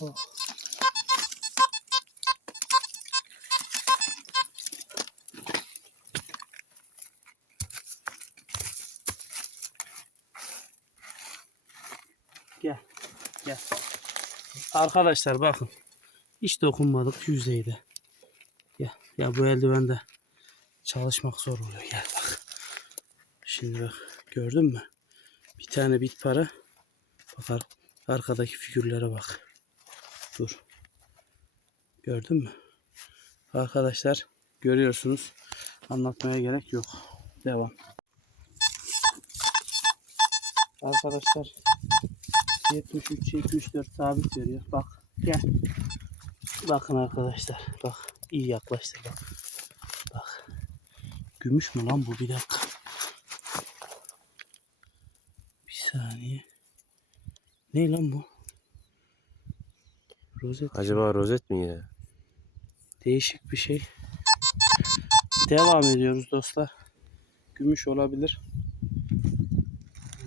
Oh. Gel. Gel. Arkadaşlar bakın. Hiç dokunmadık yüzeyde. Ya, ya bu eldivende çalışmak zor oluyor. Gel bak. Şimdi bak gördün mü? Bir tane bit para. Bak ar- arkadaki figürlere bak. Dur. Gördün mü? Arkadaşlar görüyorsunuz. Anlatmaya gerek yok. Devam. Arkadaşlar 73 74 sabit veriyor. Bak gel. Bakın arkadaşlar. Bak iyi yaklaştır bak. Bak. Gümüş mü lan bu bir dakika. Bir saniye. Ne lan bu? Rozet. Acaba rozet mi yine? Değişik bir şey. Devam ediyoruz dostlar. Gümüş olabilir.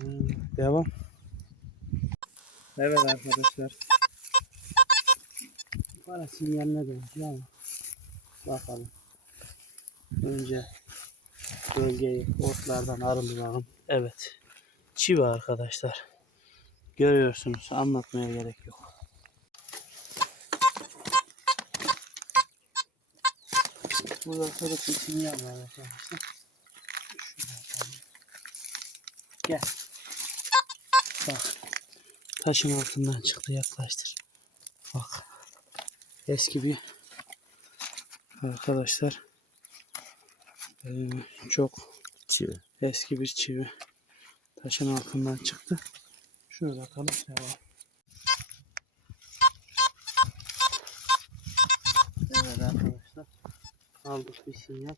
Hmm, Devam. Evet arkadaşlar. Para sinyaline benziyor ama. Bakalım. Önce bölgeyi otlardan arındıralım. Evet. Çivi arkadaşlar. Görüyorsunuz. Anlatmaya gerek yok. Burada arkadaşlar sinyal var arkadaşlar. Gel. Bak. Taşın altından çıktı yaklaştır. Bak. Eski bir arkadaşlar eee, çok Çivi. eski bir çivi taşın altından çıktı. Şurada kalıp devam. Evet arkadaşlar. Aldık bir sinyal.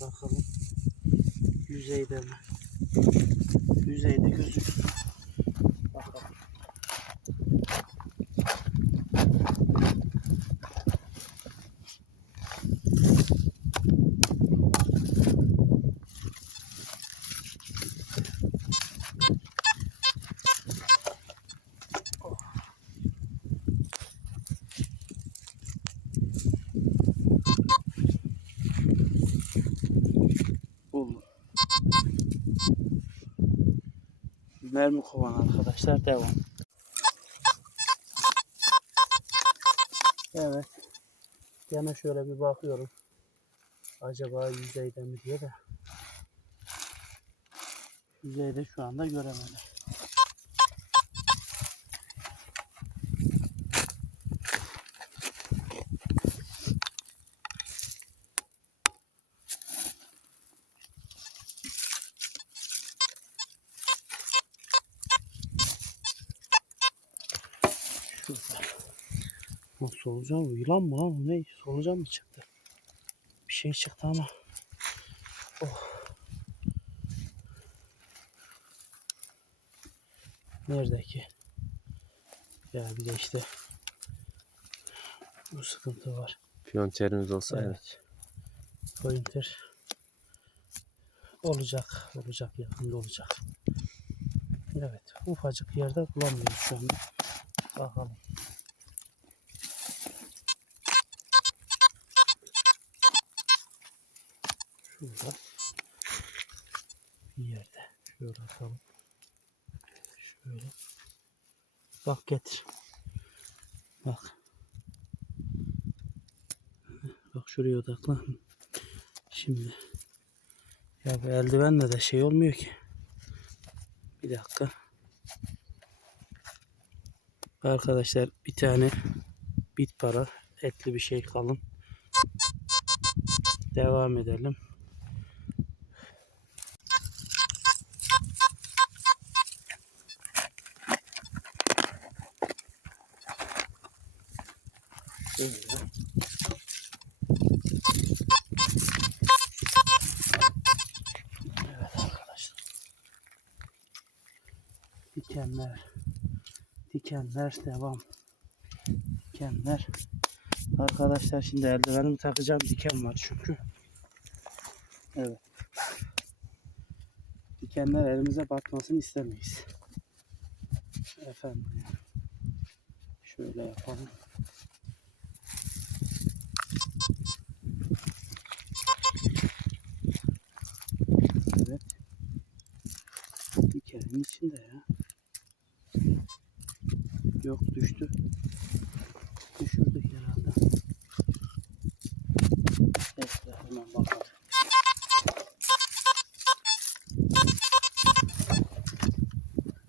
Bakalım. Yüzeyde mi? Yüzeyde gözüküyor. Mermi kovan arkadaşlar devam. Evet. Gene şöyle bir bakıyorum. Acaba yüzeyde mi diye de. Yüzeyde şu anda göremedim. O solucan mı? Yılan mı lan? Ne? Solucan mı çıktı? Bir şey çıktı ama. Oh. Nerede ki? Ya bir de işte bu sıkıntı var. Piyonterimiz olsaydı. Evet. Pointer olacak, olacak, yakında olacak. Evet, ufacık yerde bulamıyoruz şu anda. Bakalım. Şurada bir yerde. Şöyle atalım. Şöyle. Bak getir. Bak. Bak şuraya odaklan. Şimdi. Ya bu eldivenle de şey olmuyor ki. Bir dakika. Arkadaşlar bir tane bit para etli bir şey kalın. Devam edelim. Evet arkadaşlar. Dikenler. Dikenler devam. Dikenler. Arkadaşlar şimdi eldivenimi takacağım. Diken var çünkü. Evet. Dikenler elimize batmasını istemeyiz. Efendim. Şöyle yapalım. Evet. Bir kerenin içinde ya. Yok düştü. Düşürdük herhalde. Bekle hemen bakalım.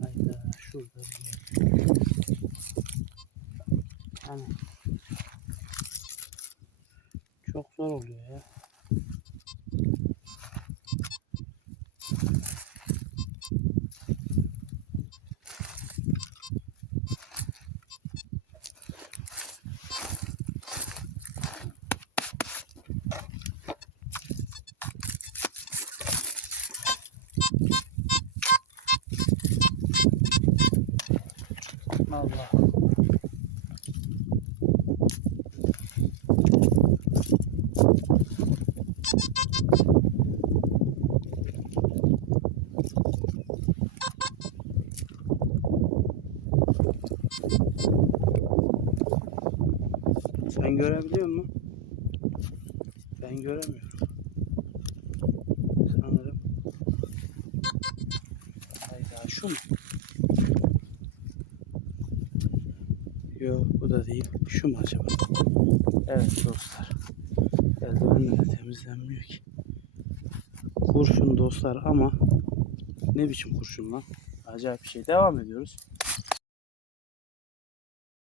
Hayda şurada bir yer. Hani çok zor oluyor ya. Sen görebiliyor musun? Ben göremiyorum. Sanırım. Hayda şu mu? Yok bu da değil. Şu mu acaba? Evet dostlar. Eldivenle de temizlenmiyor ki. Kurşun dostlar ama ne biçim kurşun lan? Acayip bir şey. Devam ediyoruz.